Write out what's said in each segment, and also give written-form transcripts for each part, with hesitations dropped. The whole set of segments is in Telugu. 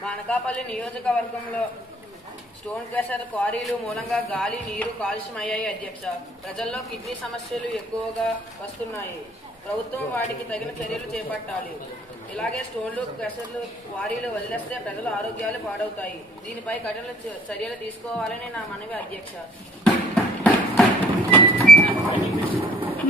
మా అనకాపల్లి నియోజకవర్గంలో స్టోన్ క్రషర్ క్వారీలు మూలంగా గాలి నీరు కాలుష్యం అయ్యాయి అధ్యక్ష. ప్రజల్లో కిడ్నీ సమస్యలు ఎక్కువగా వస్తున్నాయి. ప్రభుత్వం వాటికి తగిన చర్యలు చేపట్టాలి. ఇలాగే స్టోన్లు క్రషర్లు క్వారీలు వదిలేస్తే ప్రజల ఆరోగ్యాలు పాడవుతాయి. దీనిపై కఠిన చర్యలు తీసుకోవాలని నా మనవి అధ్యక్ష.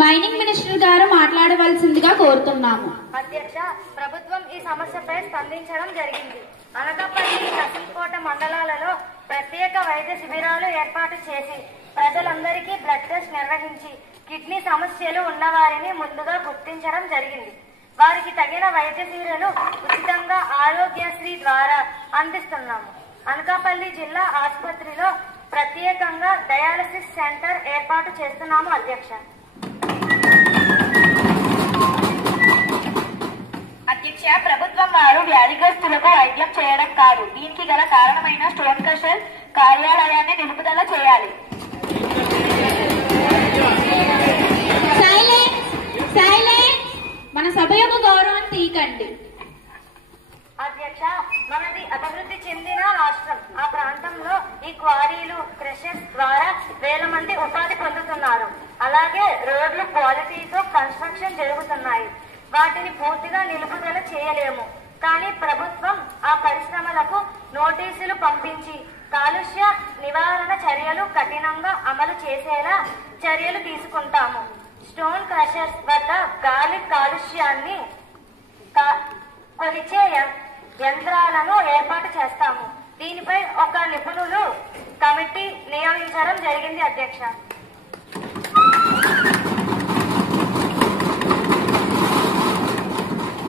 మైనింగ్ మినిస్టర్ గారు మాట్లాడవలసిందిగా కోరుతున్నాము. అధ్యక్ష, ప్రభుత్వం ఈ సమస్యపై స్పందించడం జరిగింది. అనకాపల్లి, నర్సీకోట మండలాలలో ప్రత్యేక వైద్య శిబిరాలు ఏర్పాటు చేసి ప్రజలందరికీ బ్లడ్ టెస్ట్ నిర్వహించి కిడ్నీ సమస్యలు ఉన్నవారిని ముందుగా గుర్తించడం జరిగింది. వారికి తగిన వైద్య సేవలు ఉచితంగా ఆరోగ్యశ్రీ ద్వారా అందిస్తున్నాము. అనకాపల్లి జిల్లా ఆసుపత్రిలో ప్రత్యేకంగా డయాలసిస్ సెంటర్ ఏర్పాటు చేస్తున్నాము అధ్యక్ష. అధ్యక్ష, ప్రభుత్వం వారు వ్యాధిగ్రస్తులకు వైద్యం చేయడం కాదు, దీనికి గల కారణమైన స్టోన్ క్రషర్ కార్యాలయాన్ని నిలుపుదల చేయాలి. మన సభ యొక్క గౌరవాన్ని తీకండి. అధ్యక్ష, మనది అభివృద్ధి చెందిన రాష్ట్రం. ఆ ప్రాంతంలో ఈ క్వారీలు, క్రషర్స్ ద్వారా వేల మంది ఉపాధి పొందుతున్నారు. అలాగే రోడ్లు క్వాలిటీతో కన్స్ట్రక్షన్ జరుగుతున్నాయి. వాటిని పూర్తిగా నిలుపుదల చేయలేము. కానీ ప్రభుత్వం ఆ పరిశ్రమలకు నోటీసులు పంపించి కాలుష్య నివారణ చర్యలు కఠినంగా అమలు చేసేలా చర్యలు తీసుకుంటాము. స్టోన్ క్రషర్స్ వద్ద గాలి కాలుష్యాన్ని కొలిచే యంత్రాలను ఏర్పాటు చేస్తాము. దీనిపై ఒక నిపుణులు కమిటీ నియమించడం జరిగింది అధ్యక్ష.